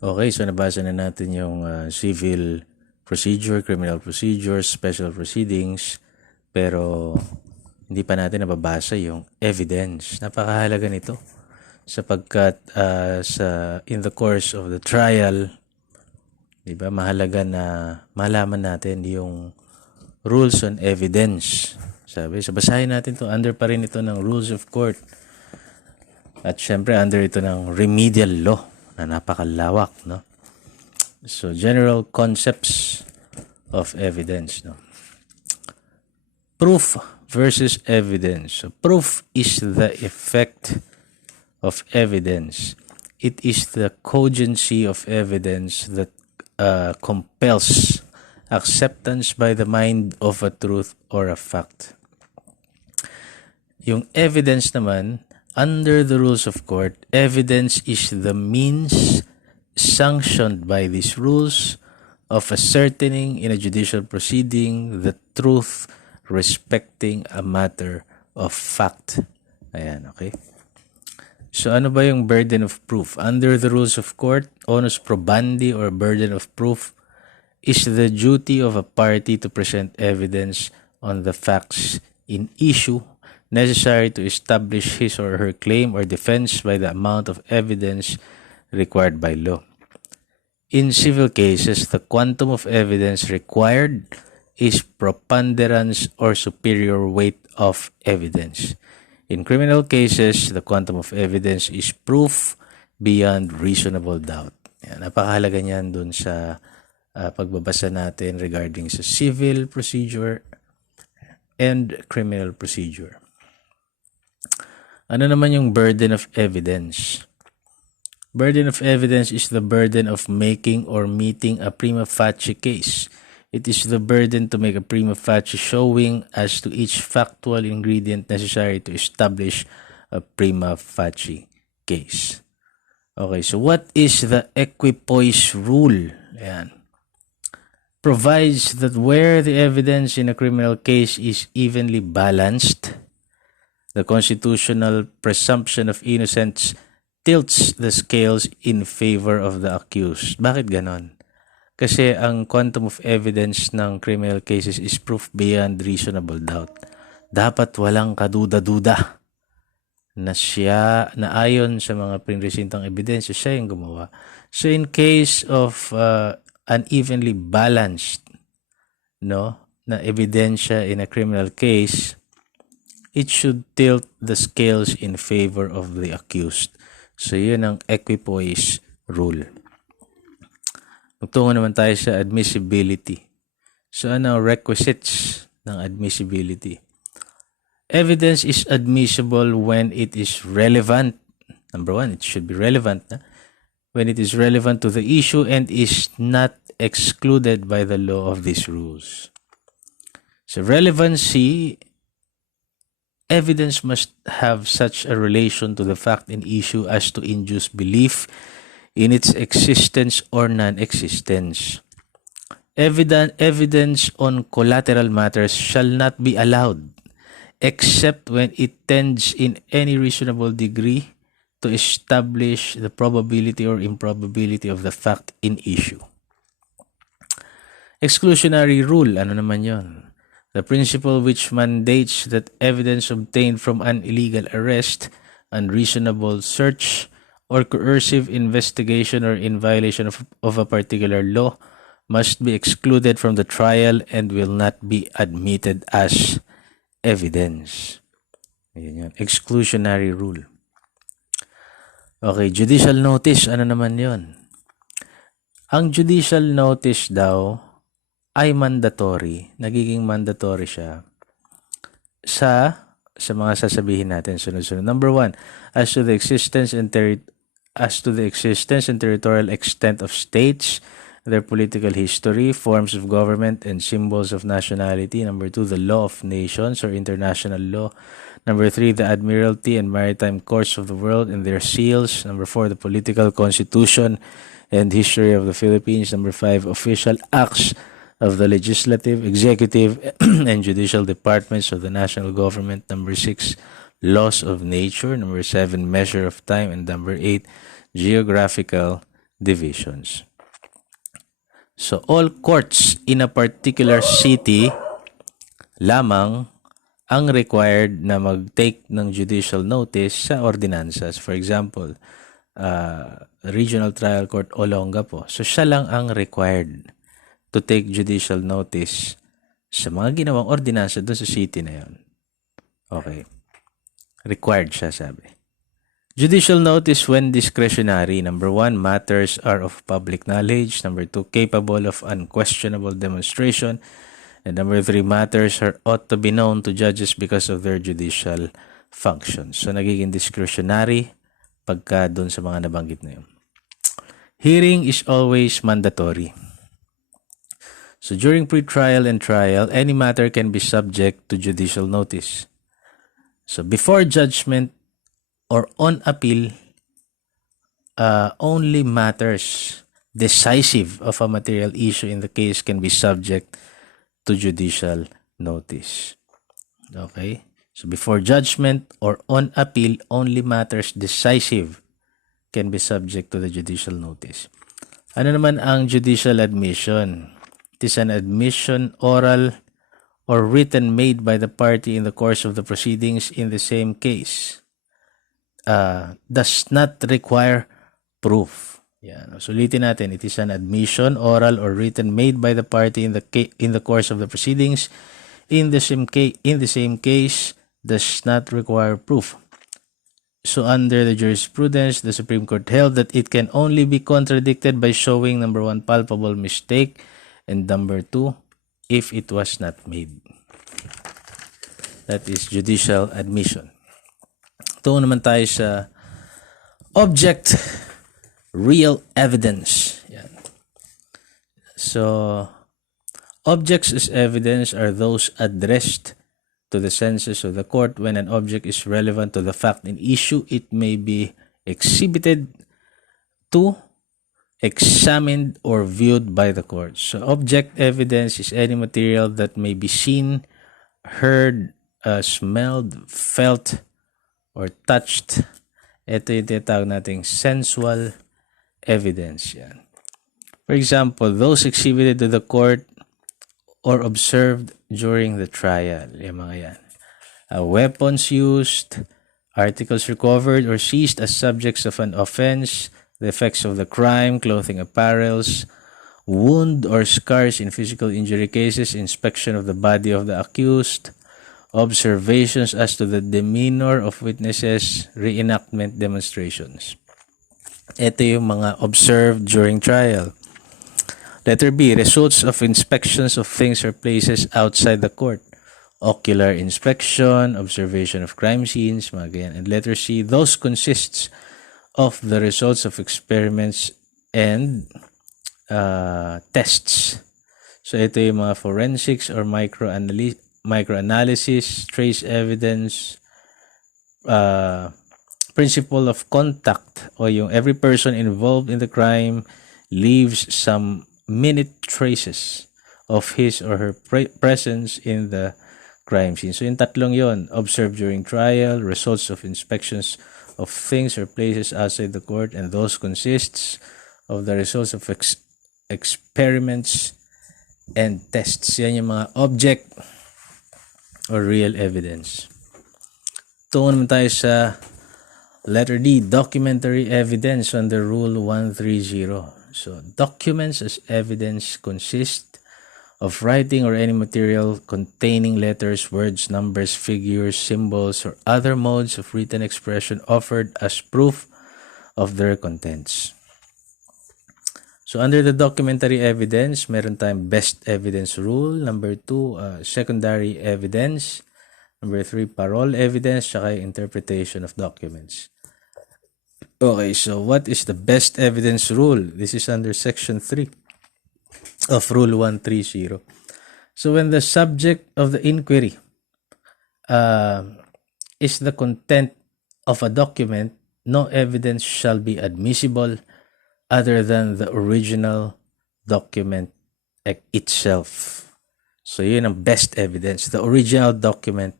Okay, so nabasa na natin yung civil procedure, criminal procedure, special proceedings, pero hindi pa natin nababasa yung evidence. Napakahalaga nito sapagkat in the course of the trial, di ba, mahalaga na malaman natin yung rules on evidence. Sabi, so basahin natin to, under pa rin ito ng rules of court. At syempre, under ito ng remedial law na napakalawak, no? So, general concepts of evidence, no? Proof versus evidence. So, proof is the effect of evidence. It is the cogency of evidence that compels acceptance by the mind of a truth or a fact. Yung evidence naman, under the rules of court, evidence is the means sanctioned by these rules of ascertaining in a judicial proceeding the truth respecting a matter of fact. Ayan, okay? So, ano ba yung burden of proof? Under the rules of court, onus probandi or burden of proof is the duty of a party to present evidence on the facts in issue necessary to establish his or her claim or defense by the amount of evidence required by law. In civil cases, the quantum of evidence required is preponderance or superior weight of evidence. In criminal cases, the quantum of evidence is proof beyond reasonable doubt. Yan, napakahalaga niyan dun sa pagbabasa natin regarding sa civil procedure and criminal procedure. Ano naman yung burden of evidence? Burden of evidence is the burden of making or meeting a prima facie case. It is the burden to make a prima facie showing as to each factual ingredient necessary to establish a prima facie case. Okay, so what is the equipoise rule? Ayan. Provides that where the evidence in a criminal case is evenly balanced, the constitutional presumption of innocence tilts the scales in favor of the accused. Bakit ganon? Kasi ang quantum of evidence ng criminal cases is proof beyond reasonable doubt. Dapat walang kaduda-duda na siya, na ayon sa mga pinresintang ebidensya, siya yung gumawa. So in case of unevenly balanced, no, na ebidensya in a criminal case, it should tilt the scales in favor of the accused. So, yun ang equipoise rule. Magtungo naman tayo sa admissibility. So, ano requisites ng admissibility? Evidence is admissible when it is relevant. Number one, it should be relevant. When it is relevant to the issue and is not excluded by the law of these rules. So, relevancy, evidence must have such a relation to the fact and issue as to induce belief in its existence or non-existence. Evidence on collateral matters shall not be allowed except when it tends in any reasonable degree to establish the probability or improbability of the fact in issue. Exclusionary rule, ano naman yon? The principle which mandates that evidence obtained from an illegal arrest, unreasonable search, or coercive investigation or in violation of a particular law must be excluded from the trial and will not be admitted as evidence. Ayan yun. Exclusionary rule. Okay, judicial notice, ano naman yon? Ang judicial notice daw ay mandatory, nagiging mandatory siya sa mga sasabihin natin sunod-sunod. Number one, as to the existence and territorial extent of states, their political history, forms of government, and symbols of nationality. Number two, the law of nations or international law. Number three, the admiralty and maritime courts of the world and their seals. Number four, the political constitution and history of the Philippines. Number five, official acts of the legislative, executive, and judicial departments of the national government. Number six, laws of nature. Number seven, measure of time. And number eight, geographical divisions. So, all courts in a particular city lamang ang required na mag-take ng judicial notice sa ordinansas. For example, Regional Trial Court Olonga po. So, siya lang ang required to take judicial notice sa mga ginawang ordinansa doon sa city na yon. Okay. Required siya, sabi. Judicial notice when discretionary. Number 1, matters are of public knowledge. Number 2, capable of unquestionable demonstration. And number 3, matters ought to be known to judges because of their judicial functions. So, nagiging discretionary pagka doon sa mga nabanggit na yun. Hearing is always mandatory. So, during pre-trial and trial, any matter can be subject to judicial notice. So, before judgment or on appeal, only matters decisive of a material issue in the case can be subject to judicial notice. Okay? So, before judgment or on appeal, only matters decisive can be subject to the judicial notice. Ano naman ang judicial admission? It is an admission, oral or written, made by the party in the course of the proceedings in the same case. Does not require proof. Yan. Sulitin natin. It is an admission, oral or written, made by the party in the course of the proceedings in the same case, does not require proof. So under the jurisprudence, the Supreme Court held that it can only be contradicted by showing, number 1, palpable mistake, and number 2, if it was not made. That is judicial admission. Ito naman tayo sa object, real evidence. Yan. So, objects as evidence are those addressed to the senses of the court when an object is relevant to the fact in issue. It may be exhibited to, examined, or viewed by the court. So, object evidence is any material that may be seen, heard, smelled, felt, or touched. Ito yung tinatawag nating sensual evidence. Yan. For example, those exhibited to the court or observed during the trial. Yung mga yan. Weapons used, articles recovered or seized as subjects of an offense, the effects of the crime, clothing, apparels, wound or scars in physical injury cases, inspection of the body of the accused, observations as to the demeanor of witnesses, reenactment demonstrations. Ito yung mga observed during trial. Letter B, results of inspections of things or places outside the court. Ocular inspection, observation of crime scenes, mga ganyan. And letter C, those consists of the results of experiments and tests. So ito yung mga forensics or microanalysis, trace evidence, principle of contact, o yung every person involved in the crime leaves some minute traces of his or her presence in the crime scene. So yung tatlong yon, observed during trial, results of inspections of things or places outside the court, and those consists of the results of experiments and tests. Yan yung mga object or real evidence. Tungo naman tayo sa letter D, documentary evidence under Rule 130. So, documents as evidence consist of writing or any material containing letters, words, numbers, figures, symbols, or other modes of written expression offered as proof of their contents. So, under the documentary evidence, meron tayong best evidence rule. Number 2, secondary evidence. Number 3, parole evidence, saka interpretation of documents. Okay, so what is the best evidence rule? This is under Section 3 of Rule 130. So when the subject of the inquiry is the content of a document, no evidence shall be admissible other than the original document itself. So yun ang best evidence, the original document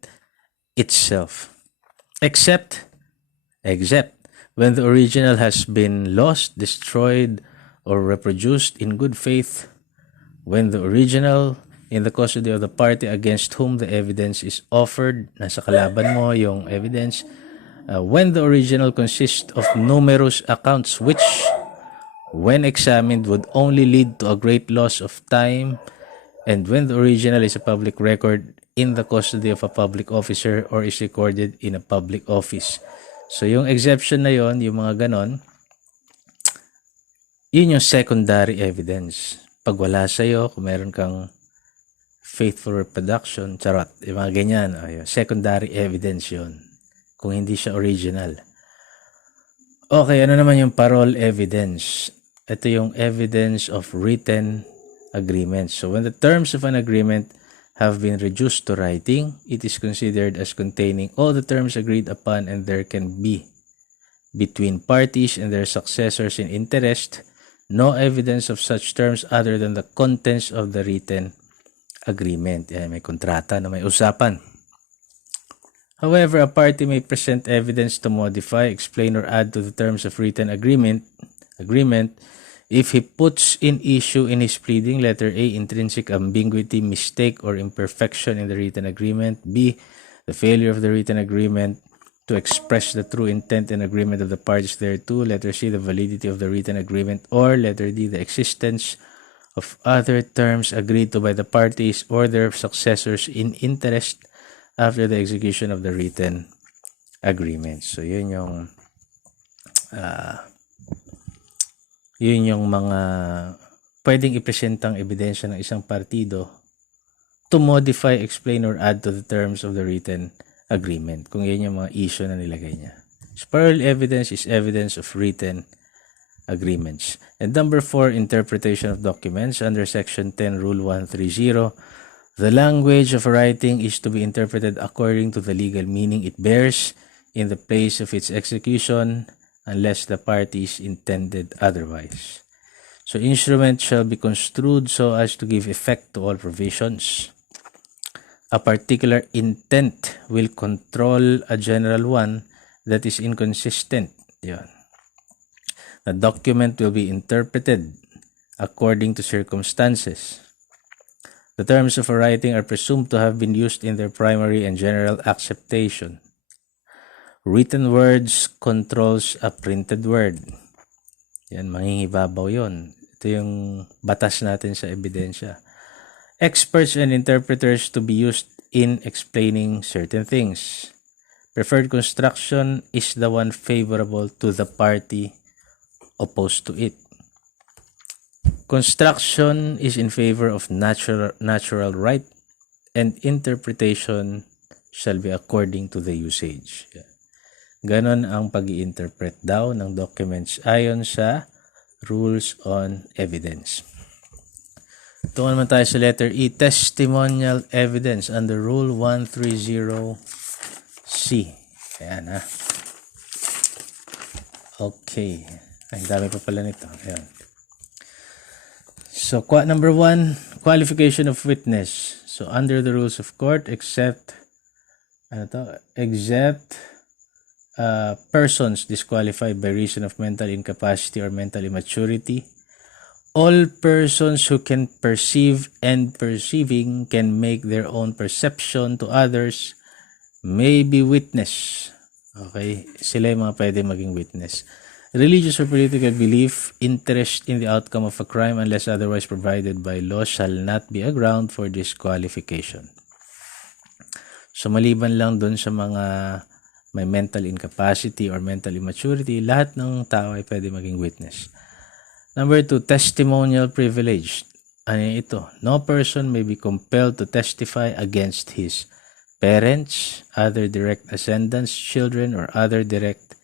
itself. Except when the original has been lost, destroyed, or reproduced in good faith when the original in the custody of the party against whom the evidence is offered, nasa kalaban mo yung evidence, when the original consists of numerous accounts which, when examined, would only lead to a great loss of time, and when the original is a public record in the custody of a public officer or is recorded in a public office. So yung exception na yon, yung mga ganon, yun yung secondary evidence. Pag wala sa'yo, kung meron kang faithful reproduction, charot, yung mga ganyan, secondary evidence yun. Kung hindi siya original. Okay, ano naman yung parole evidence? Ito yung evidence of written agreements. So when the terms of an agreement have been reduced to writing, it is considered as containing all the terms agreed upon, and there can be, between parties and their successors in interest, no evidence of such terms other than the contents of the written agreement. Yan, may kontrata na may usapan. However, a party may present evidence to modify, explain, or add to the terms of written agreement if he puts in issue in his pleading, letter A, intrinsic ambiguity, mistake, or imperfection in the written agreement, B, the failure of the written agreement to express the true intent and agreement of the parties thereto, letter C, the validity of the written agreement, or letter D, the existence of other terms agreed to by the parties or their successors in interest after the execution of the written agreement. So yun yung mga pwedeng ipresentang ebidensya ng isang partido to modify, explain, or add to the terms of the written agreement. Kung yun yung mga issue na nilagay niya. So parole evidence is evidence of written agreements. And number 4, interpretation of documents. Under Section 10, Rule 130, the language of a writing is to be interpreted according to the legal meaning it bears in the place of its execution, unless the parties intended otherwise. So instrument shall be construed so as to give effect to all provisions. A particular intent will control a general one that is inconsistent. Yan. The document will be interpreted according to circumstances. The terms of a writing are presumed to have been used in their primary and general acceptation. Written words controls a printed word. Yan, manghihibabaw yon. Ito yung batas natin sa ebidensya. Experts and interpreters to be used in explaining certain things. Preferred construction is the one favorable to the party opposed to it. Construction is in favor of natural right, and interpretation shall be according to the usage. Ganon ang pag-i-interpret daw ng documents ayon sa Rules on Evidence. Ito naman tayo sa letter E, testimonial evidence under Rule 130C. Ayan ha. Okay. Ay, dami pa pala nito. Ayan. So, number 1, qualification of witness. So, under the rules of court, except persons disqualified by reason of mental incapacity or mental immaturity, all persons who can perceive and perceiving can make their own perception to others may be witness. Okay? Sila yung mga pwede maging witness. Religious or political belief, interest in the outcome of a crime unless otherwise provided by law shall not be a ground for disqualification. So maliban lang dun sa mga may mental incapacity or mental immaturity, lahat ng tao ay pwede maging witness. Number 2, testimonial privilege. Ano ito? No person may be compelled to testify against his parents, other direct ascendants, children, or other direct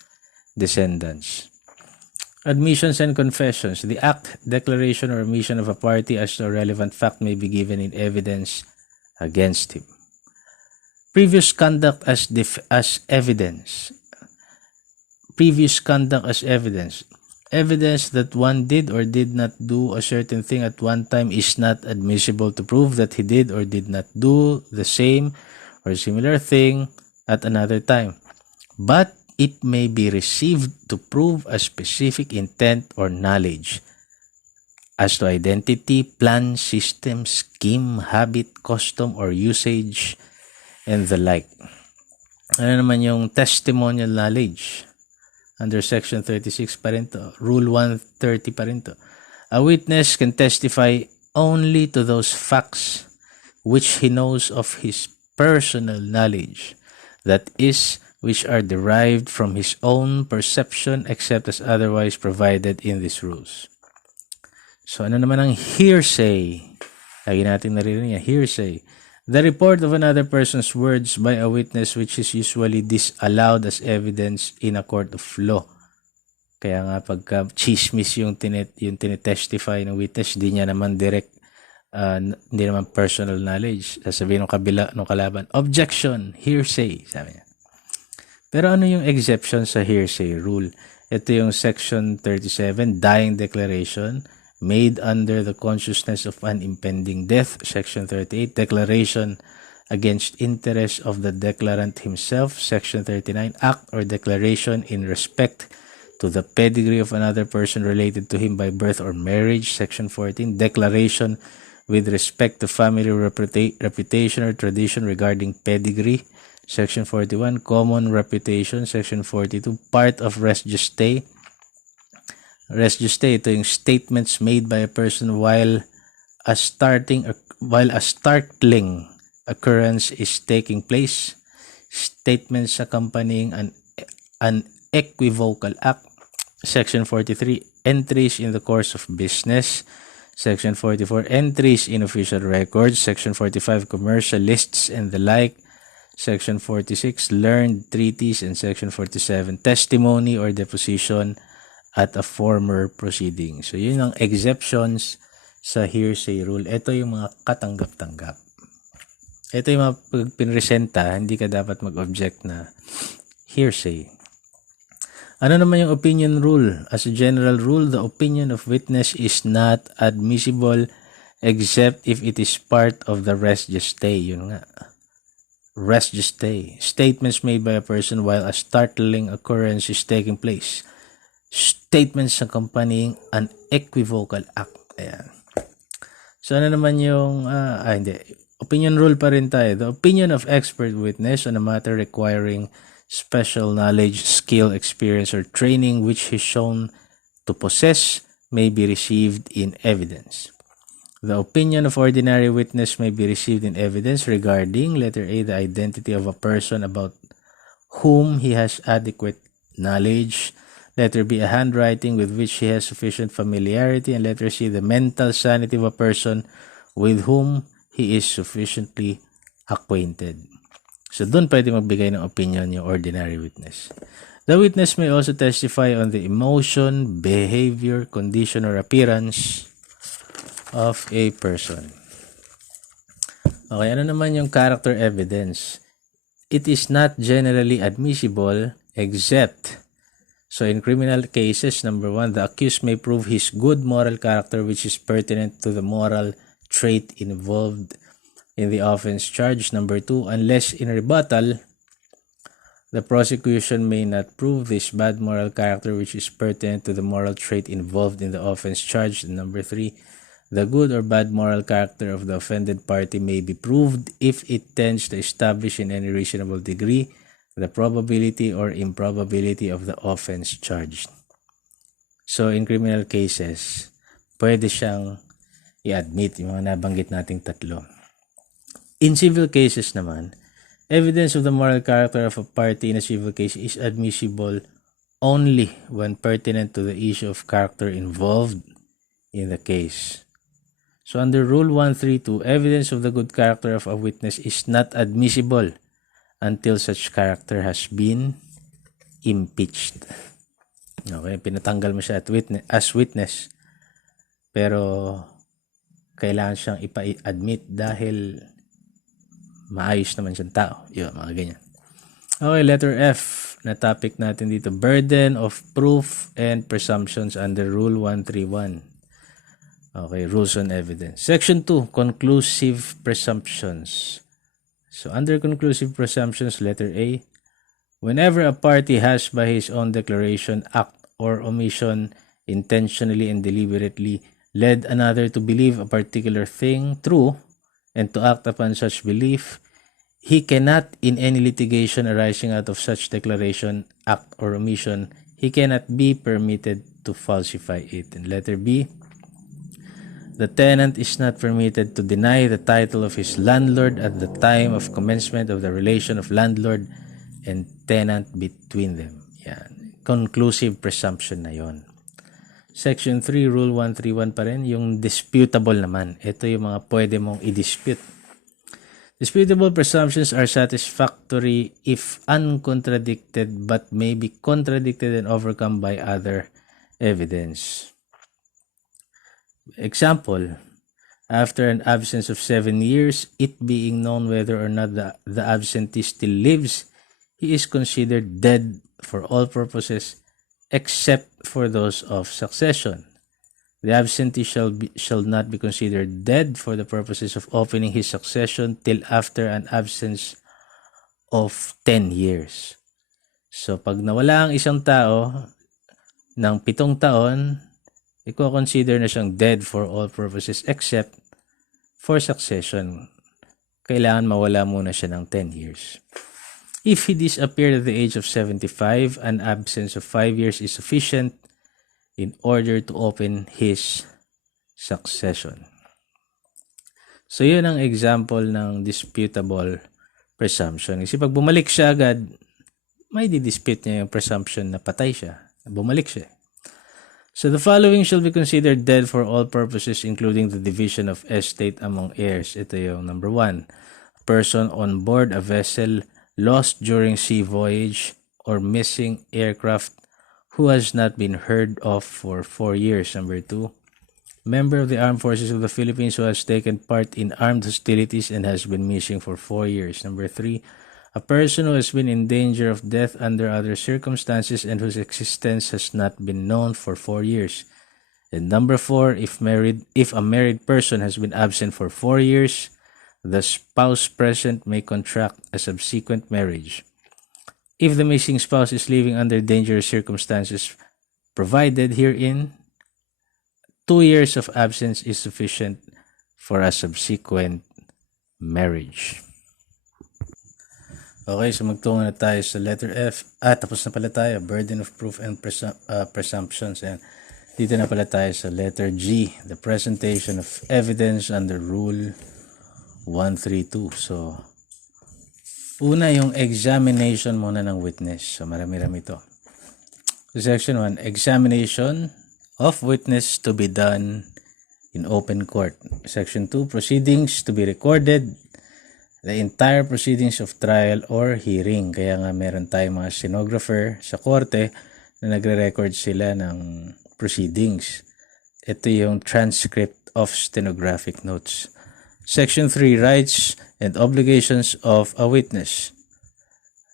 descendants. Admissions and confessions. The act, declaration, or omission of a party as to a relevant fact may be given in evidence against him. Previous conduct as evidence. Previous conduct as evidence. Evidence that one did or did not do a certain thing at one time is not admissible to prove that he did or did not do the same or similar thing at another time. But it may be received to prove a specific intent or knowledge as to identity, plan, system, scheme, habit, custom, or usage, and the like. Ano naman yung testimonial knowledge? Under Section 36 pa rin to. Rule 130 pa rin to. A witness can testify only to those facts which he knows of his personal knowledge, that is, which are derived from his own perception except as otherwise provided in these rules. So ano naman ang hearsay? Lagi natin naririnig, hearsay. The report of another person's words by a witness which is usually disallowed as evidence in a court of law. Kaya nga pagka chismis yung tinetestify ng witness, di niya naman direct, hindi naman personal knowledge. Sasabihin ng kabila, ng kalaban, objection, hearsay, sabi niya. Pero ano yung exception sa hearsay rule? Ito yung Section 37, dying declaration, made under the consciousness of an impending death. Section 38, declaration against interest of the declarant himself. Section 39, act or declaration in respect to the pedigree of another person related to him by birth or marriage. Section 14, declaration with respect to family reputation or tradition regarding pedigree. Section 41, common reputation. Section 42, part of res gestae. Res gestae, ito yung statements made by a person while a startling occurrence is taking place. Statements accompanying an equivocal act. Section 43, entries in the course of business. Section 44, entries in official records. Section 45, commercial lists and the like. Section 46, learned treaties. And Section 47, testimony or deposition at a former proceeding. So, yun ang exceptions sa hearsay rule. Ito yung mga katanggap-tanggap. Ito yung mga pinresenta, hindi ka dapat mag-object na hearsay. Ano naman yung opinion rule? As a general rule, the opinion of witness is not admissible except if it is part of the res gestae. Yun nga. Res gestae. Statements made by a person while a startling occurrence is taking place. Statements accompanying an equivocal act. Ayan. So, ano naman yung, hindi. Opinion rule pa rin tayo. The opinion of expert witness on a matter requiring special knowledge, skill, experience, or training which he is shown to possess may be received in evidence. The opinion of ordinary witness may be received in evidence regarding, letter A, the identity of a person about whom he has adequate knowledge. Letter B, a handwriting with which he has sufficient familiarity. And letter C, the mental sanity of a person with whom he is sufficiently acquainted. So, doon pwede magbigay ng opinion yung ordinary witness. The witness may also testify on the emotion, behavior, condition, or appearance of a person. Okay, ano naman yung character evidence? It is not generally admissible except, so in criminal cases, number 1, the accused may prove his good moral character which is pertinent to the moral trait involved in the offense charged. Number 2, unless in rebuttal, the prosecution may not prove this bad moral character which is pertinent to the moral trait involved in the offense charged. And number 3, the good or bad moral character of the offended party may be proved if it tends to establish in any reasonable degree the probability or improbability of the offense charged. So, in criminal cases, pwede siyang i-admit yung mga nabanggit nating tatlo. In civil cases naman, evidence of the moral character of a party in a civil case is admissible only when pertinent to the issue of character involved in the case. So, under Rule 132, evidence of the good character of a witness is not admissible until such character has been impeached. Okay, pinatanggal mo siya as witness. Pero, kailangan siyang ipa-admit dahil maayos naman siyang tao. Yun, mga ganyan. Okay, letter F na topic natin dito. Burden of proof and presumptions under Rule 131. Okay, rules on evidence. Section 2, conclusive presumptions. So, under conclusive presumptions, letter A, whenever a party has by his own declaration, act, or omission intentionally and deliberately led another to believe a particular thing true and to act upon such belief, he cannot, in any litigation arising out of such declaration, act, or omission, he cannot be permitted to falsify it. And letter B, the tenant is not permitted to deny the title of his landlord at the time of commencement of the relation of landlord and tenant between them. Yan. Conclusive presumption na yon. Section 3, Rule 131 pa rin, yung disputable naman. Ito yung mga pwede mong i-dispute. Disputable presumptions are satisfactory if uncontradicted but may be contradicted and overcome by other evidence. Example, after an absence of 7 years, it being known whether or not the absentee still lives, he is considered dead for all purposes except for those of succession. The absentee shall not be considered dead for the purposes of opening his succession till after an absence of 10 years. So, pag nawala ang isang tao ng 7 taon, i-consider na siyang dead for all purposes except for succession. Kailangan mawala muna siya ng 10 years. If he disappeared at the age of 75, an absence of 5 years is sufficient in order to open his succession. So, yun ang example ng disputable presumption. Kasi pag bumalik siya agad, may didispute niya yung presumption na patay siya. Bumalik siya. So, the following shall be considered dead for all purposes including the division of estate among heirs. Ito yung number 1. A person on board a vessel lost during sea voyage or missing aircraft who has not been heard of for 4 years. Number 2, member of the armed forces of the Philippines who has taken part in armed hostilities and has been missing for 4 years. Number 3, a person who has been in danger of death under other circumstances and whose existence has not been known for 4 years. And number 4, if a married person has been absent for 4 years, the spouse present may contract a subsequent marriage. If the missing spouse is living under dangerous circumstances provided herein, 2 years of absence is sufficient for a subsequent marriage. Okay, so magtungo na tayo sa letter F. Tapos na pala tayo, burden of proof and presumptions. And dito na pala tayo sa letter G, the presentation of evidence under Rule 132. So, una yung examination muna ng witness. So, marami-rami ito. So, section 1, examination of witness to be done in open court. Section 2, proceedings to be recorded, the entire proceedings of trial or hearing. Kaya nga meron tayong mga stenographer sa korte na nagre-record sila ng proceedings. Ito yung transcript of stenographic notes. Section 3, rights and obligations of a witness.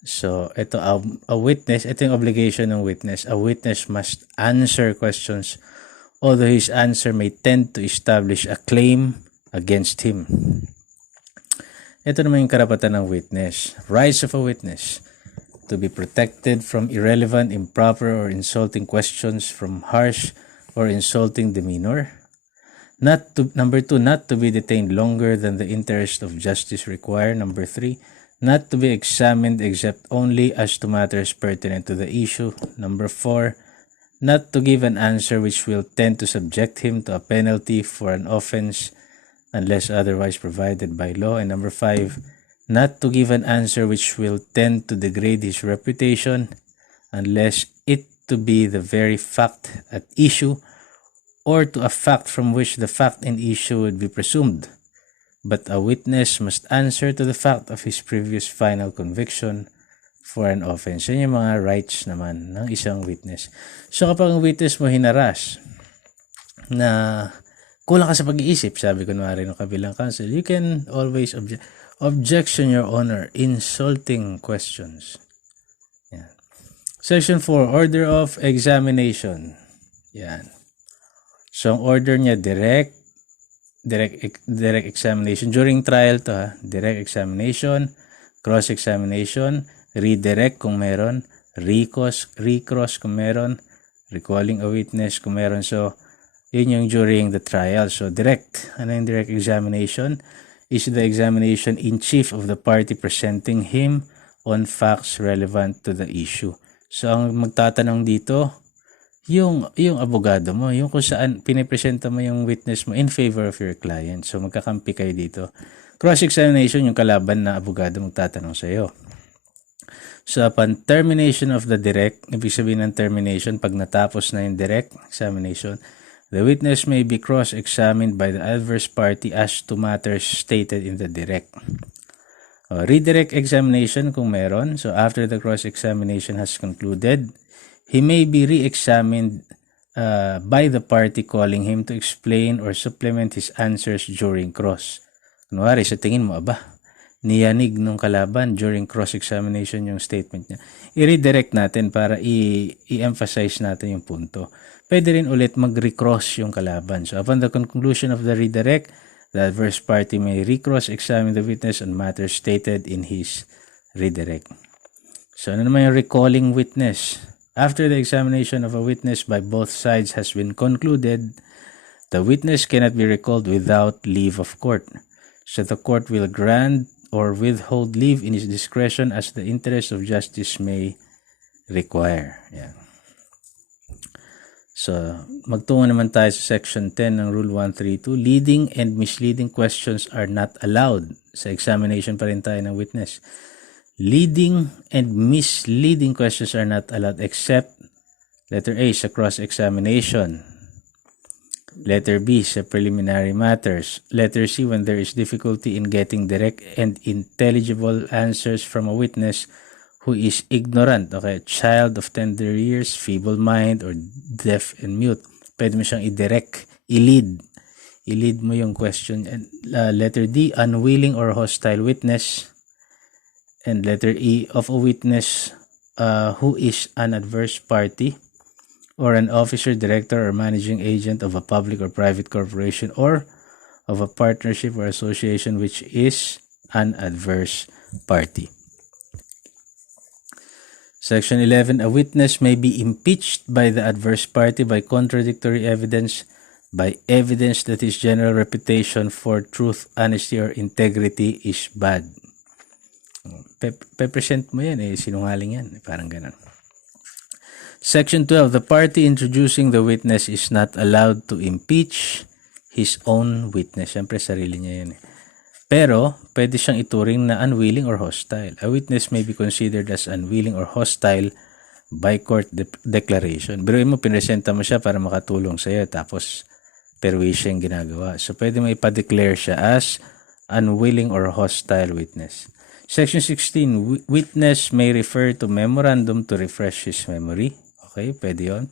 So, ito a witness, ito yung obligation ng witness. A witness must answer questions although his answer may tend to establish a claim against him. Ito naman yung karapatan ng witness. Rights of a witness: to be protected from irrelevant, improper, or insulting questions, from harsh or insulting demeanor. Number 2, not to be detained longer than the interest of justice require. Number 3, not to be examined except only as to matters pertinent to the issue. Number 4, not to give an answer which will tend to subject him to a penalty for an offense unless otherwise provided by law. And number 5, not to give an answer which will tend to degrade his reputation unless it to be the very fact at issue or to a fact from which the fact in issue would be presumed. But a witness must answer to the fact of his previous final conviction for an offense. Yan yung mga rights naman ng isang witness. So kapag ang witness mo hinaras na kulang ka sa pag-iisip, sabi ko naman ng kabilang counsel, you can always objection, Your Honor, insulting questions. Yan. Section 4, order of examination. Yan. So, ang order niya, direct examination. During trial to ha, direct examination, cross-examination, redirect kung meron, recross kung meron, recalling a witness kung meron. So, Yun yung during the trial. So direct. Ano yung direct examination? Is the examination in chief of the party presenting him on facts relevant to the issue. So ang magtatanong dito, yung abogado mo, yung kung saan pinipresenta mo yung witness mo in favor of your client. So magkakampi kayo dito. Cross-examination, yung kalaban na abogado magtatanong sa iyo. So upon termination of the direct, ibig sabihin ng termination, pag natapos na yung direct examination, the witness may be cross-examined by the adverse party as to matters stated in the direct. Redirect examination kung meron. So after the cross-examination has concluded, he may be re-examined by the party calling him to explain or supplement his answers during cross. Kunwari, sa tingin mo, niyanig nung kalaban during cross-examination yung statement niya. I-redirect natin para i-emphasize natin yung punto. Pwede rin ulit mag-recross yung kalaban. So upon the conclusion of the redirect, the adverse party may recross-examine the witness on matters stated in his redirect. So ano naman yung recalling witness? After the examination of a witness by both sides has been concluded, the witness cannot be recalled without leave of court. So the court will grant or withhold leave in its discretion as the interest of justice may require. Yeah. So, magtungo naman tayo sa Section 10 ng Rule 132. Leading and misleading questions are not allowed. Sa examination pa rin tayo ng witness. Leading and misleading questions are not allowed except letter A, sa cross-examination. Letter B, sa preliminary matters. Letter C, when there is difficulty in getting direct and intelligible answers from a witness who is ignorant, okay, child of tender years, feeble mind, or deaf and mute. Pwede mo siyang i-direct, i-lead. I-lead mo yung question. And, letter D, unwilling or hostile witness. And letter E, of a witness who is an adverse party, or an officer, director, or managing agent of a public or private corporation or of a partnership or association which is an adverse party. Section 11, a witness may be impeached by the adverse party by contradictory evidence, by evidence that his general reputation for truth, honesty, or integrity is bad. Pe-present mo yan, sinungaling yan, parang ganun. Section 12, the party introducing the witness is not allowed to impeach his own witness. Siyempre, sarili niya yan. Pero, pwede siyang ituring na unwilling or hostile. A witness may be considered as unwilling or hostile by court declaration. Pero mo, pinresenta mo siya para makatulong sa iyo, tapos perwisyo yung ginagawa. So, pwede mo ipa-declare siya as unwilling or hostile witness. Section 16, witness may refer to memorandum to refresh his memory. Okay, pwede yun.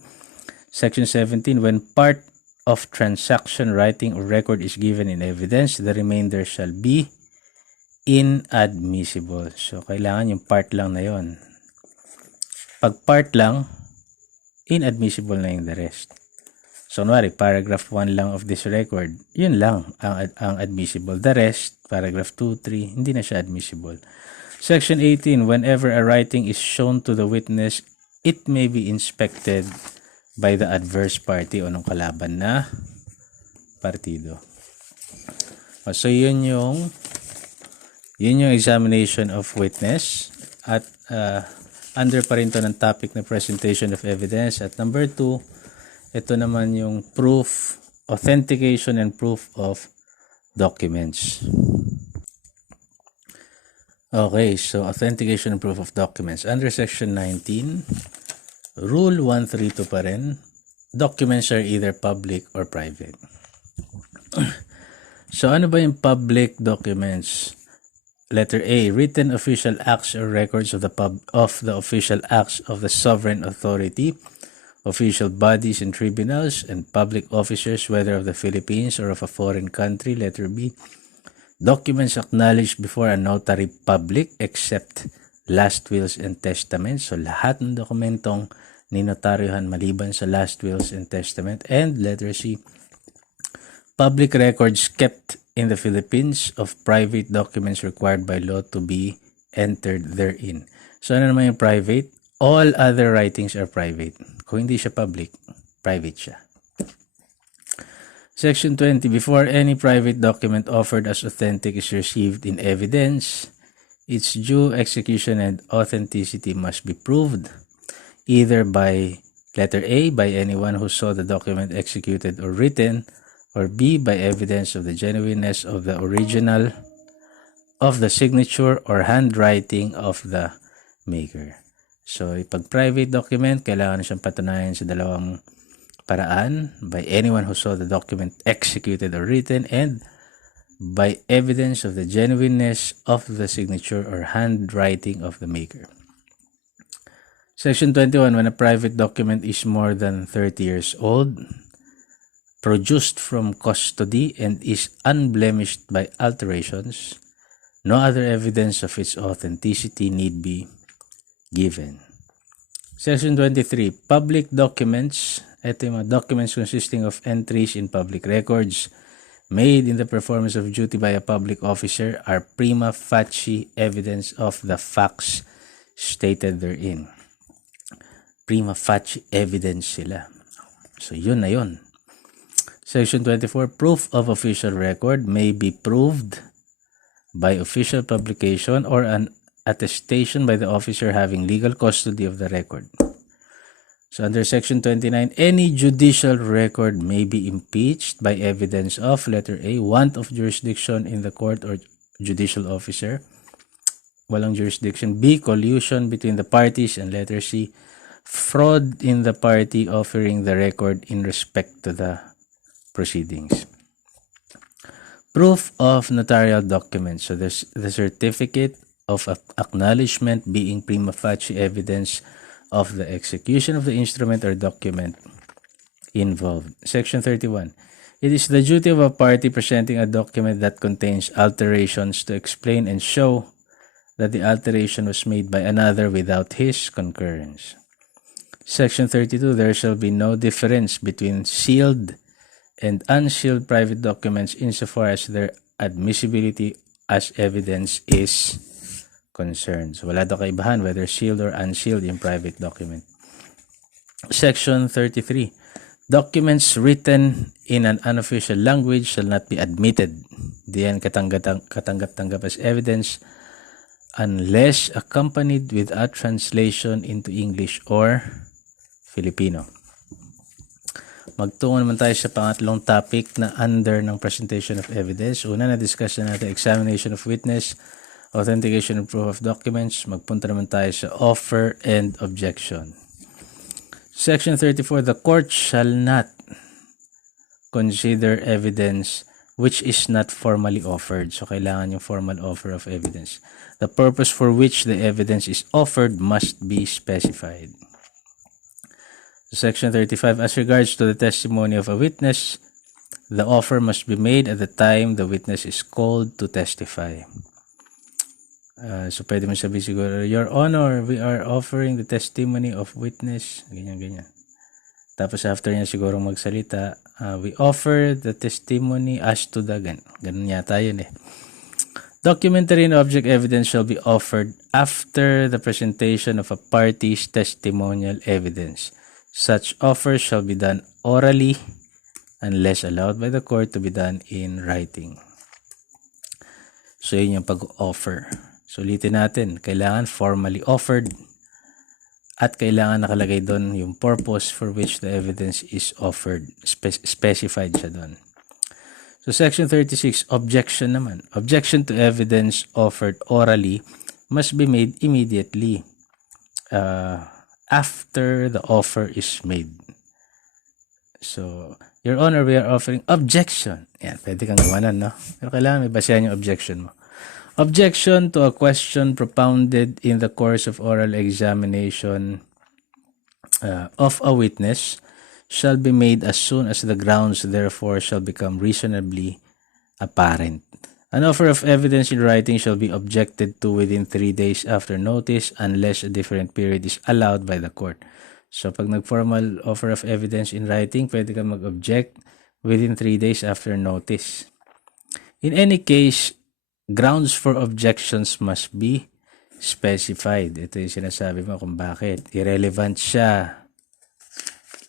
Section 17, when part of transaction, writing, or record is given in evidence, the remainder shall be inadmissible. So, kailangan yung part lang na yun. Pag part lang, inadmissible na yung the rest. So, kunwari, paragraph 1 lang of this record, yun lang ang admissible. The rest, paragraph 2, 3, hindi na siya admissible. Section 18, whenever a writing is shown to the witness, it may be inspected by the adverse party o nung kalaban na partido. So, yun yung examination of witness. At under pa rin to ng topic na presentation of evidence. At number 2, ito naman yung proof, authentication and proof of documents. Okay, so authentication and proof of documents. Under Section 19, Rule 132 pa rin, documents are either public or private. So ano ba yung public documents? Letter A, written official acts or records of the official acts of the sovereign authority, official bodies and tribunals, and public officers, whether of the Philippines or of a foreign country. Letter B, documents acknowledged before a notary public except last wills and testaments. So, lahat ng dokumentong ninotaryohan maliban sa last wills and testament. And letter C, public records kept in the Philippines of private documents required by law to be entered therein. So, ano naman yung private? All other writings are private. Kung hindi siya public, private siya. Section 20. Before any private document offered as authentic is received in evidence, its due execution and authenticity must be proved either by letter A, by anyone who saw the document executed or written, or B, by evidence of the genuineness of the original of the signature or handwriting of the maker. So, pag private document, kailangan siyang patunayan sa dalawang paraan, by anyone who saw the document executed or written, and by evidence of the genuineness of the signature or handwriting of the maker. Section 21. When a private document is more than 30 years old, produced from custody, and is unblemished by alterations, no other evidence of its authenticity need be given. Section 23. Public documents. Ito yung mga documents consisting of entries in public records made in the performance of duty by a public officer are prima facie evidence of the facts stated therein. Prima facie evidence sila. So, yun na yun. Section 24. Proof of official record may be proved by official publication or an attestation by the officer having legal custody of the record. So under Section 29, any judicial record may be impeached by evidence of letter A, want of jurisdiction in the court or judicial officer, walang jurisdiction; B, collusion between the parties; and letter C, fraud in the party offering the record in respect to the proceedings. Proof of notarial documents. So there's the certificate of acknowledgement being prima facie evidence of the execution of the instrument or document involved. Section 31. It is the duty of a party presenting a document that contains alterations to explain and show that the alteration was made by another without his concurrence. Section 32. There shall be no difference between sealed and unsealed private documents insofar as their admissibility as evidence is concerned. So, wala daw kaibahan whether sealed or unsealed yung private document. Section 33. Documents written in an unofficial language shall not be admitted. Diyan katanggap-tanggap as evidence unless accompanied with a translation into English or Filipino. Magtungo naman tayo sa pangatlong topic na under ng presentation of evidence. Una, na-discuss na natin examination of witness, authentication and proof of documents. Magpunta naman tayo sa offer and objection. Section 34, the court shall not consider evidence which is not formally offered. So, kailangan yung formal offer of evidence. The purpose for which the evidence is offered must be specified. Section 35, as regards to the testimony of a witness, the offer must be made at the time the witness is called to testify. So, pwede mo sabihin siguro, Your Honor, we are offering the testimony of witness. Ganyan. Tapos, after niya siguro magsalita, we offer the testimony as to the... Ganun yata yun eh. Documentary and object evidence shall be offered after the presentation of a party's testimonial evidence. Such offer shall be done orally unless allowed by the court to be done in writing. So, yun yung pag-offer. So, ulitin natin, kailangan formally offered at kailangan nakalagay doon yung purpose for which the evidence is offered. Specified siya doon. So, Section 36, objection naman. Objection to evidence offered orally must be made immediately after the offer is made. So, Your Honor, we are offering objection. Yan, pwede kang gumanan, no? Pero kailangan may basehan yung objection mo. Objection to a question propounded in the course of oral examination of a witness shall be made as soon as the grounds therefore shall become reasonably apparent. An offer of evidence in writing shall be objected to within 3 days after notice unless a different period is allowed by the court. So, pag nag-formal offer of evidence in writing, pwede ka mag-object within 3 days after notice. In any case, grounds for objections must be specified. Ito yung sinasabi mo kung bakit. Irrelevant siya.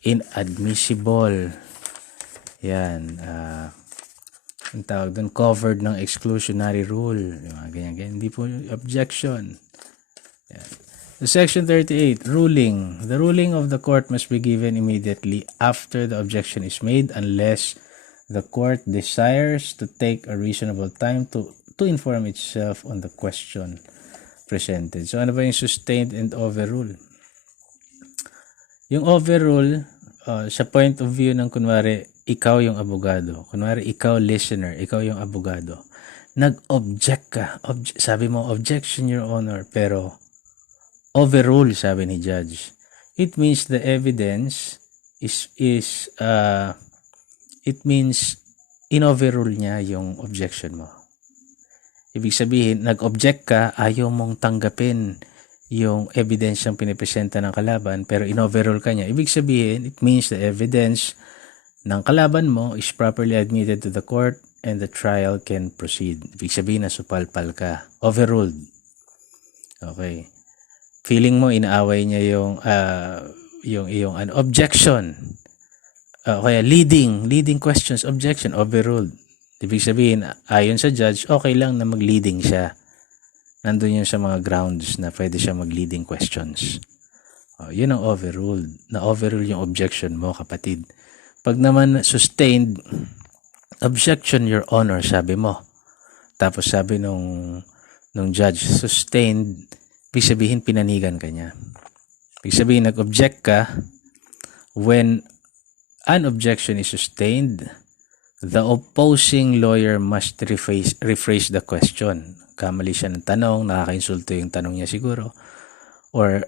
Inadmissible. Yan, ang tawag doon, covered ng exclusionary rule. Yung mga ganyan. Hindi po objection. Yan. The Section 38, ruling. The ruling of the court must be given immediately after the objection is made unless the court desires to take a reasonable time to inform itself on the question presented. So, ano ba yung sustained and overrule? Yung overrule, sa point of view ng kunwari, ikaw yung abogado. Kunwari, ikaw listener, ikaw yung abogado. Nag-object ka. Sabi mo, objection, Your Honor. Pero, overrule, sabi ni judge. It means the evidence it means in-overrule niya yung objection mo. Ibig sabihin, nag-object ka, ayaw mong tanggapin yung evidence yung pinipresenta ng kalaban, pero in-overrule ka niya. Ibig sabihin, it means the evidence ng kalaban mo is properly admitted to the court and the trial can proceed. Ibig sabihin, nasupalpal ka. Overruled. Okay. Feeling mo inaaway niya yung objection. Kaya leading questions, objection, overruled. Ibig sabihin, ayon sa judge, okay lang na mag-leading siya. Nandun yun sa mga grounds na pwede siya mag-leading questions. Yun ang overruled. Na-overrule yung objection mo, kapatid. Pag naman sustained, objection, Your Honor, sabi mo. Tapos sabi nung judge, sustained, ibig sabihin, pinanigan ka niya. Ibig sabihin, nag-object ka. When an objection is sustained, the opposing lawyer must rephrase the question. Kamali siya ng tanong, nakakainsulto yung tanong niya siguro, or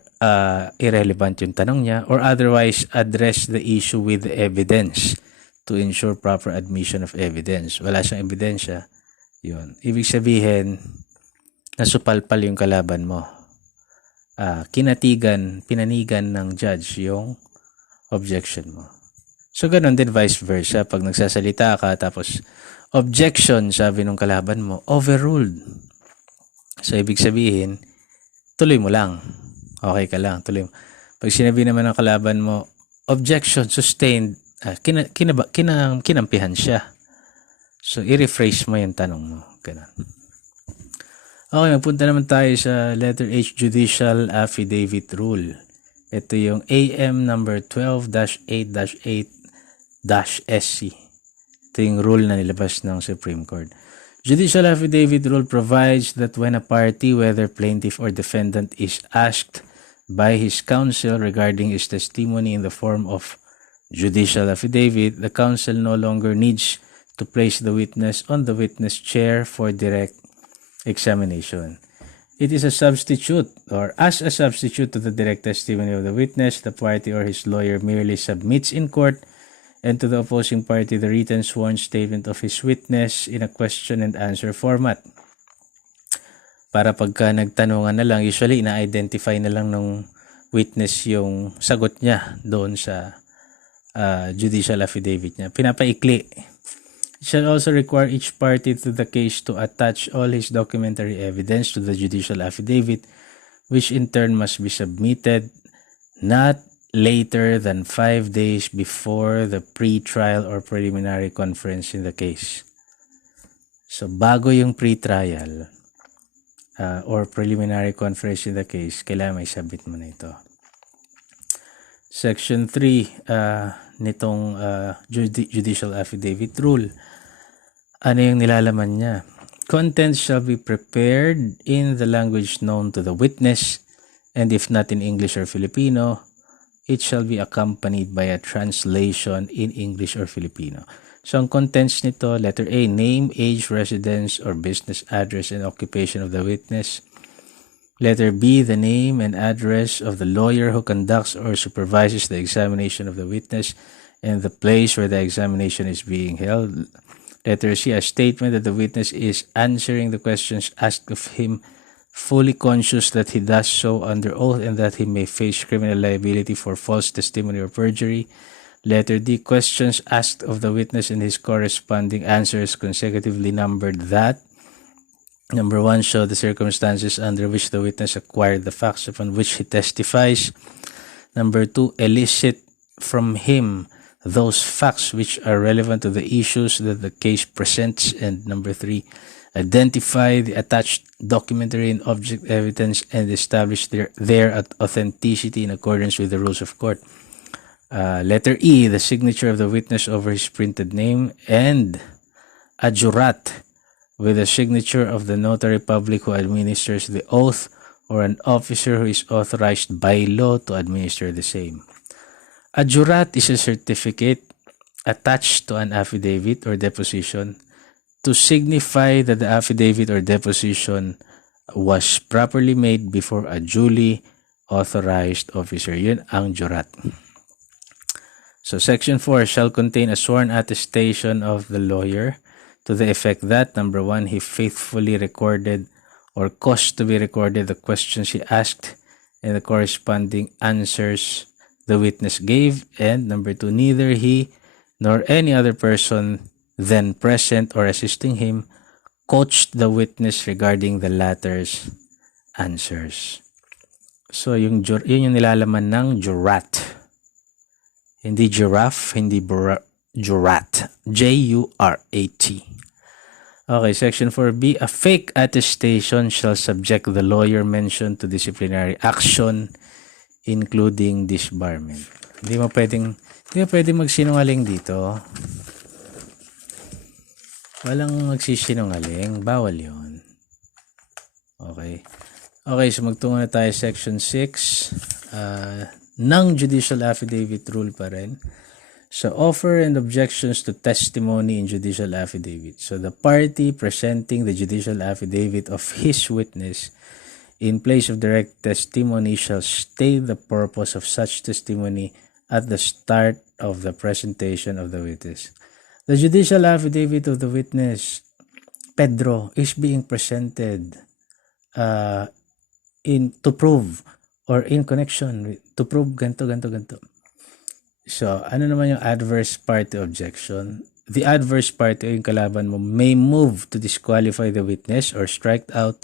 irrelevant yung tanong niya, or otherwise address the issue with evidence to ensure proper admission of evidence. Wala siyang ebidensya. Yun. Ibig sabihin, nasupalpal yung kalaban mo. Pinanigan ng judge yung objection mo. So, ganun din vice versa. Pag nagsasalita ka, tapos objection, sabi ng kalaban mo, overruled. So, ibig sabihin, tuloy mo lang. Okay ka lang, tuloy mo. Pag sinabi naman ng kalaban mo, objection, sustained, kinampihan siya. So, i-rephrase mo yung tanong mo. Ganun. Okay, magpunta naman tayo sa letter H, Judicial Affidavit Rule. Ito yung AM number 12-8-8-SC. Ito yung rule na nilabas ng Supreme Court. Judicial Affidavit Rule provides that when a party, whether plaintiff or defendant, is asked by his counsel regarding his testimony in the form of judicial affidavit, the counsel no longer needs to place the witness on the witness chair for direct examination. It is a substitute, or as a substitute to the direct testimony of the witness, the party or his lawyer merely submits in court and to the opposing party the written sworn statement of his witness in a question and answer format. Para pagka nagtanungan na lang, usually na-identify na lang ng witness yung sagot niya doon sa judicial affidavit niya. Pinapaikli. It shall also require each party to the case to attach all his documentary evidence to the judicial affidavit, which in turn must be submitted not later than 5 days before the pre-trial or preliminary conference in the case. So, bago yung pre-trial or preliminary conference in the case, kailangan may submit mo na ito. Section 3 nitong Judicial Affidavit Rule. Ano yung nilalaman niya? Contents shall be prepared in the language known to the witness, and if not in English or Filipino, it shall be accompanied by a translation in English or Filipino. So, ang contents nito, letter A, name, age, residence, or business address and occupation of the witness. Letter B, the name and address of the lawyer who conducts or supervises the examination of the witness and the place where the examination is being held. Letter C, a statement that the witness is answering the questions asked of him, fully conscious that he does so under oath and that he may face criminal liability for false testimony or perjury. Letter D, questions asked of the witness and his corresponding answers consecutively numbered that: Number 1, show the circumstances under which the witness acquired the facts upon which he testifies. Number 2, elicit from him those facts which are relevant to the issues that the case presents. And number 3, identify the attached documentary and object evidence and establish their authenticity in accordance with the rules of court. Letter E, the signature of the witness over his printed name, and a jurat with the signature of the notary public who administers the oath or an officer who is authorized by law to administer the same. A jurat is a certificate attached to an affidavit or deposition to signify that the affidavit or deposition was properly made before a duly authorized officer. Yun ang jurat. So Section 4 shall contain a sworn attestation of the lawyer to the effect that, number 1, he faithfully recorded or caused to be recorded the questions he asked and the corresponding answers the witness gave, and number 2, neither he nor any other person then present or assisting him coached the witness regarding the latter's answers. So yun yung nilalaman ng jurat. Hindi giraffe, hindi jurat. J-U-R-A-T. Okay, Section 4B, a fake attestation shall subject the lawyer mentioned to disciplinary action, including disbarment. Hindi mo pwedeng magsinungaling dito. Walang magsisinungaling. Bawal yun. Okay. Okay, so magtungo na tayo Section 6. Ng judicial affidavit rule pa rin. So, offer and objections to testimony in judicial affidavit. So, the party presenting the judicial affidavit of his witness in place of direct testimony shall state the purpose of such testimony at the start of the presentation of the witness. The judicial affidavit of the witness, Pedro, is being presented to prove or in connection to prove ganto. So, ano naman yung adverse party objection? The adverse party o yung kalaban mo may move to disqualify the witness or strike out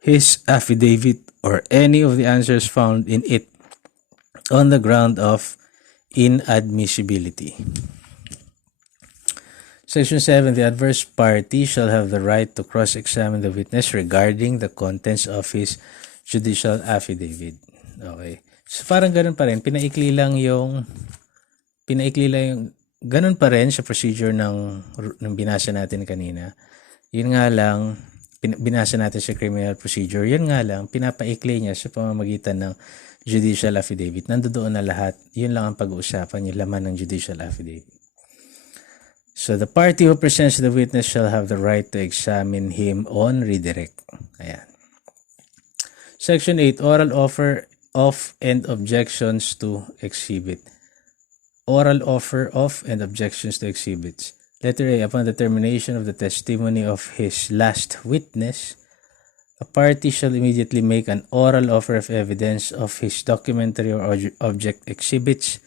his affidavit or any of the answers found in it on the ground of inadmissibility. Section 7, the adverse party shall have the right to cross-examine the witness regarding the contents of his judicial affidavit. Okay. So, parang ganun pa rin. Pinaikli lang yung ganun pa rin sa procedure ng binasa natin kanina. Yun nga lang, binasa natin sa criminal procedure. Yun nga lang, pinapaikli niya sa pamamagitan ng judicial affidavit. Nandoon na lahat. Yun lang ang pag-uusapan, yung laman ng judicial affidavit. So, the party who presents the witness shall have the right to examine him on redirect. Ayan. Section 8, oral offer of and objections to exhibit. Oral offer of and objections to exhibits. Letter A, upon the termination of the testimony of his last witness, a party shall immediately make an oral offer of evidence of his documentary or object exhibits,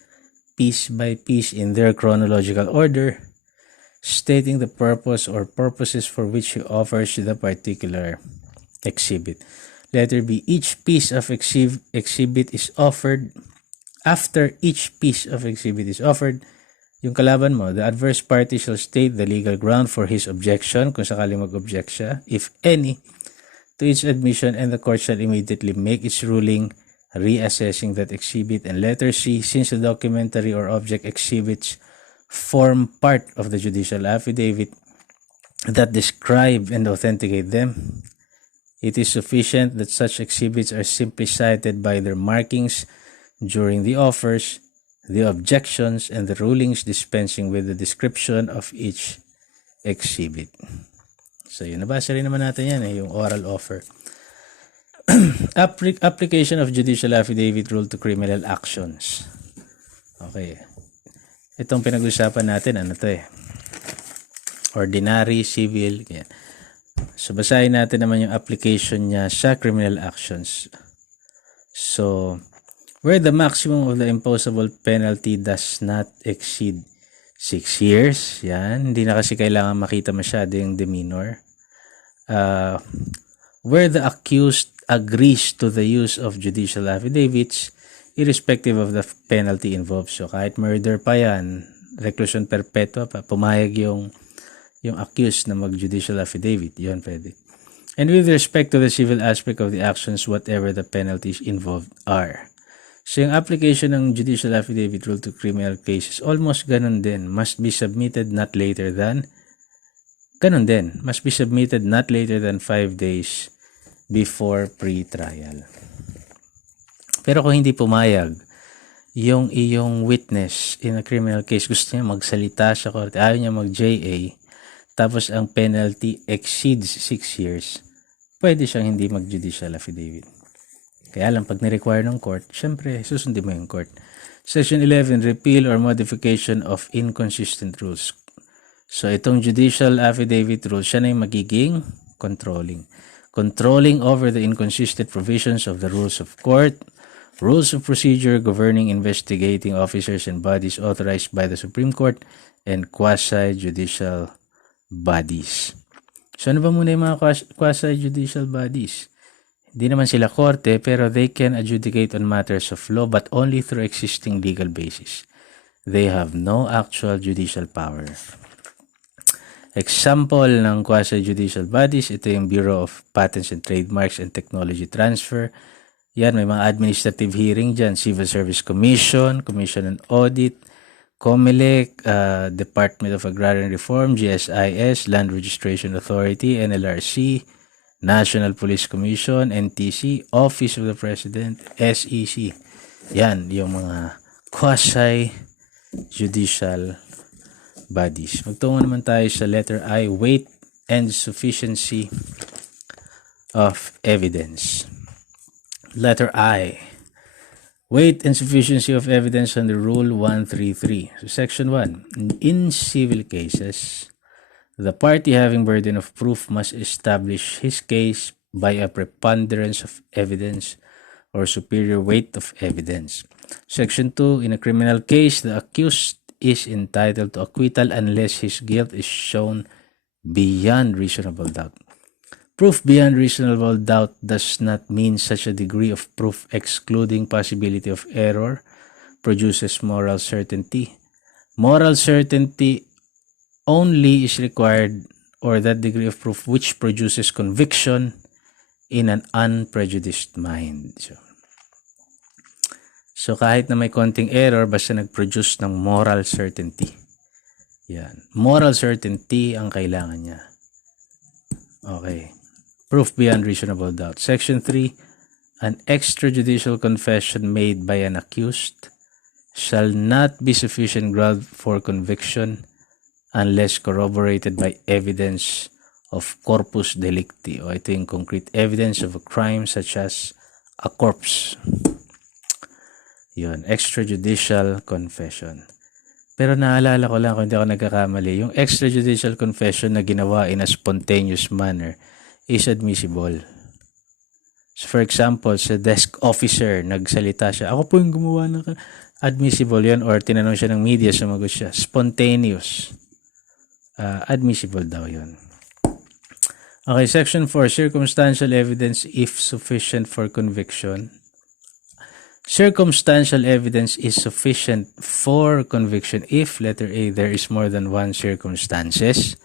piece by piece in their chronological order, stating the purpose or purposes for which he offers the particular exhibit. Letter B, each piece of exhibit is offered. After each piece of exhibit is offered, yung kalaban mo, the adverse party shall state the legal ground for his objection, kung sakaling mag-object siya, if any, to its admission, and the court shall immediately make its ruling reassessing that exhibit. And letter C, since the documentary or object exhibits form part of the judicial affidavit that describe and authenticate them, it is sufficient that such exhibits are simply cited by their markings during the offers, the objections, and the rulings dispensing with the description of each exhibit. So, yun. Nabasa rin naman natin yan, yung oral offer. Application of judicial affidavit rule to criminal actions. Okay. Itong pinag-usapan natin, ano to ordinary, civil, ganyan. So, basahin natin naman yung application niya sa criminal actions. So, where the maximum of the imposable penalty does not exceed 6 years, yan, hindi na kasi kailangan makita masyado yung demeanor. Where the accused agrees to the use of judicial affidavits, irrespective of the penalty involved. So kahit murder pa yan, reclusion perpetua pa, pumayag yung accused na mag-judicial affidavit, yun pwede. And with respect to the civil aspect of the actions, whatever the penalties involved are. So yung application ng judicial affidavit rule to criminal cases, almost ganun din. Must be submitted not later than 5 days before pre-trial. Pero kung hindi pumayag, yung iyong witness in a criminal case, gusto niya magsalita sa korte, ayaw niya mag-JA, tapos ang penalty exceeds 6 years, pwede siyang hindi mag-judicial affidavit. Kaya lang, pag ni-require ng court, syempre, susundin mo yung court. Section 11, repeal or modification of inconsistent rules. So, itong judicial affidavit rule, siya na yung magiging controlling. Controlling over the inconsistent provisions of the rules of court, rules of procedure governing investigating officers and bodies authorized by the Supreme Court, and quasi-judicial bodies. So, ano ba muna yung mga quasi-judicial bodies? Hindi naman sila korte, pero they can adjudicate on matters of law but only through existing legal basis. They have no actual judicial power. Example ng quasi-judicial bodies, ito yung Bureau of Patents and Trademarks and Technology Transfer. Yan, may mga administrative hearing dyan. Civil Service Commission, Commission on Audit, COMELEC, Department of Agrarian Reform, GSIS, Land Registration Authority, NLRC, National Police Commission, NTC, Office of the President, SEC. Yan, yung mga quasi-judicial bodies. Magtungo naman tayo sa letter I, weight and sufficiency of evidence. Letter I, weight and sufficiency of evidence under Rule 133. So, Section 1. In civil cases, the party having burden of proof must establish his case by a preponderance of evidence or superior weight of evidence. Section 2. In a criminal case, the accused is entitled to acquittal unless his guilt is shown beyond reasonable doubt. Proof beyond reasonable doubt does not mean such a degree of proof excluding possibility of error produces moral certainty. Moral certainty only is required, or that degree of proof which produces conviction in an unprejudiced mind. So kahit na may konting error, basta nag-produce ng moral certainty. Yan. Moral certainty ang kailangan niya. Okay. Proof beyond reasonable doubt. Section 3. An extrajudicial confession made by an accused shall not be sufficient ground for conviction unless corroborated by evidence of corpus delicti, o ito yung concrete evidence of a crime such as a corpse. Yun, extrajudicial confession. Pero naalala ko lang, kung hindi ako nagkakamali, yung extrajudicial confession na ginawa in a spontaneous manner is admissible. So for example, sa desk officer, nagsalita siya, ako po yung gumawa ng admissible yan, or tinanong siya ng media, sumagot siya, spontaneous. Admissible daw yun. Okay, Section 4, circumstantial evidence if sufficient for conviction. Circumstantial evidence is sufficient for conviction if, letter A, there is more than one circumstances.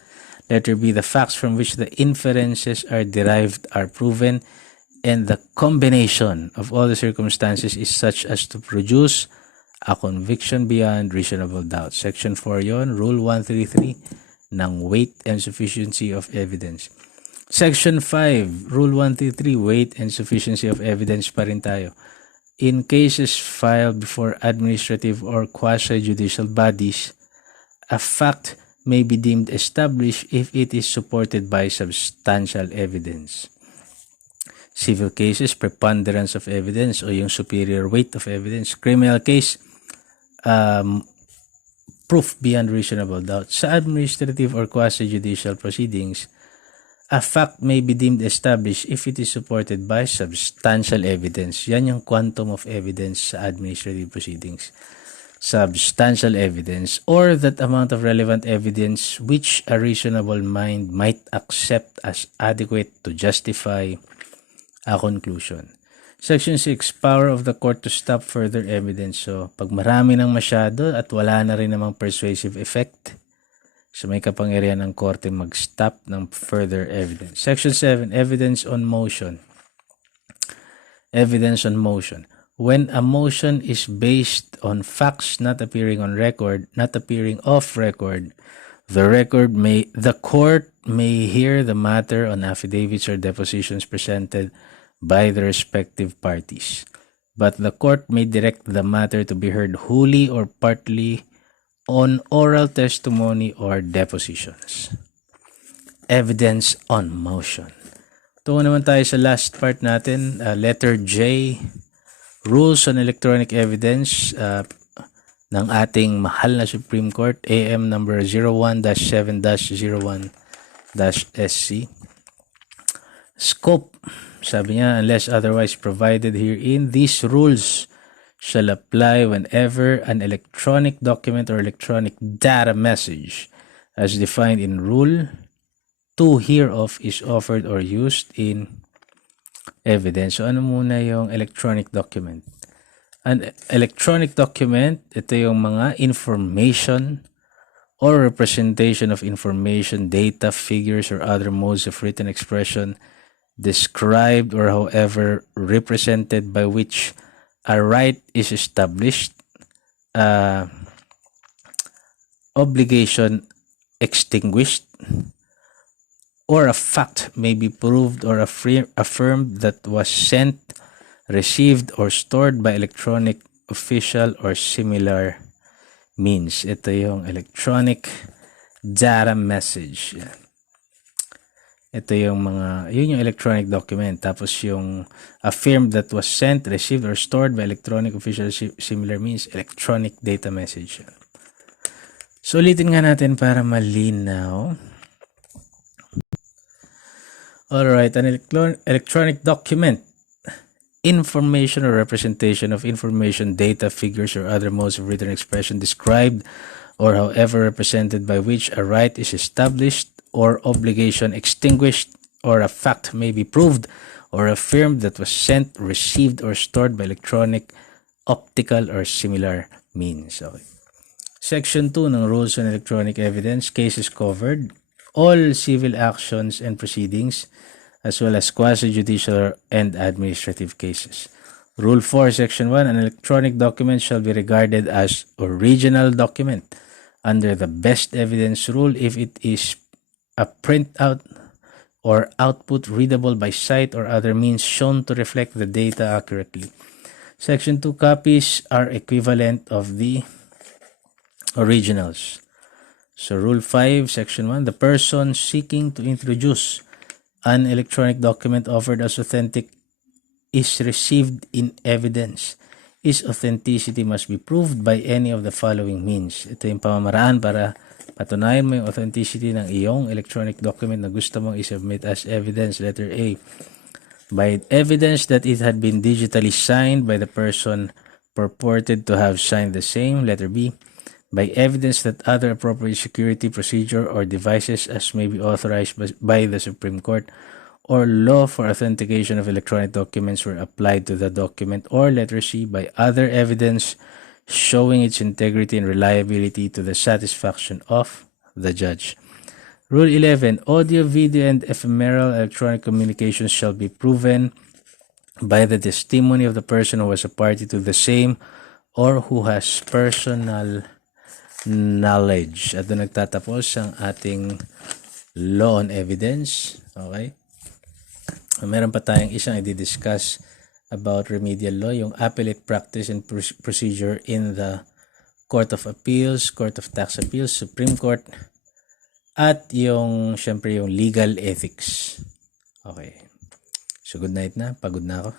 Letter B, the facts from which the inferences are derived are proven, and the combination of all the circumstances is such as to produce a conviction beyond reasonable doubt. Section 4 yon, Rule 133 ng weight and sufficiency of evidence. Section 5, Rule 133, weight and sufficiency of evidence pa rin tayo. In cases filed before administrative or quasi-judicial bodies, a fact may be deemed established if it is supported by substantial evidence. Civil cases, preponderance of evidence o yung superior weight of evidence. Criminal case, proof beyond reasonable doubt. Sa administrative or quasi-judicial proceedings, a fact may be deemed established if it is supported by substantial evidence. Yan yung quantum of evidence sa administrative proceedings. Substantial evidence, or that amount of relevant evidence which a reasonable mind might accept as adequate to justify a conclusion. Section 6, power of the court to stop further evidence. So, pag marami ng masyado at wala na rin namang persuasive effect, so may kapangyarihan ng korte mag-stop ng further evidence. Section 7, evidence on motion. Evidence on motion. When a motion is based on facts not appearing on record, not appearing off record, the court may hear the matter on affidavits or depositions presented by the respective parties. But the court may direct the matter to be heard wholly or partly on oral testimony or depositions. Evidence on motion. Tungo naman tayo sa last part natin, letter J, Rules on Electronic Evidence ng ating mahal na Supreme Court, AM number 01-7-01-SC. Scope, sabi niya, unless otherwise provided herein, these rules shall apply whenever an electronic document or electronic data message as defined in Rule 2 hereof is offered or used in evidence. So ano muna yung electronic document? An electronic document, ito yung mga information or representation of information, data, figures, or other modes of written expression described or however represented by which a right is established, obligation extinguished, or a fact may be proved or affirmed that was sent, received, or stored by electronic, official, or similar means. Ito yung electronic data message. Ito yung yun yung electronic document. Tapos yung affirmed that was sent, received, or stored by electronic, official, similar means, electronic data message. So, ulitin nga natin para malinaw. Alright, an electronic document, information or representation of information, data, figures, or other modes of written expression described or however represented by which a right is established or obligation extinguished, or a fact may be proved or affirmed that was sent, received, or stored by electronic, optical, or similar means. Okay. Section 2 ng Rules on Electronic Evidence, cases covered, all civil actions and proceedings, as well as quasi-judicial and administrative cases. Rule 4, Section 1, an electronic document shall be regarded as original document under the best evidence rule if it is a printout or output readable by sight or other means shown to reflect the data accurately. Section 2, copies are equivalent of the originals. So Rule 5, Section 1, the person seeking to introduce an electronic document offered as authentic is received in evidence. Its authenticity must be proved by any of the following means. Ito yung pamamaraan para patunayan mo yung authenticity ng iyong electronic document na gusto mong isubmit as evidence. Letter A, by evidence that it had been digitally signed by the person purported to have signed the same. Letter B, by evidence that other appropriate security procedure or devices as may be authorized by the Supreme Court or law for authentication of electronic documents were applied to the document. Or letter C, by other evidence showing its integrity and reliability to the satisfaction of the judge. Rule 11, audio, video, and ephemeral electronic communications shall be proven by the testimony of the person who was a party to the same or who has personal knowledge. At doon nagtatapos ang ating law on evidence. Okay? Meron pa tayong isang i-discuss about remedial law, yung appellate practice and procedure in the Court of Appeals, Court of Tax Appeals, Supreme Court, at yung, syempre, yung legal ethics. Okay. So, good night na. Pagod na ako.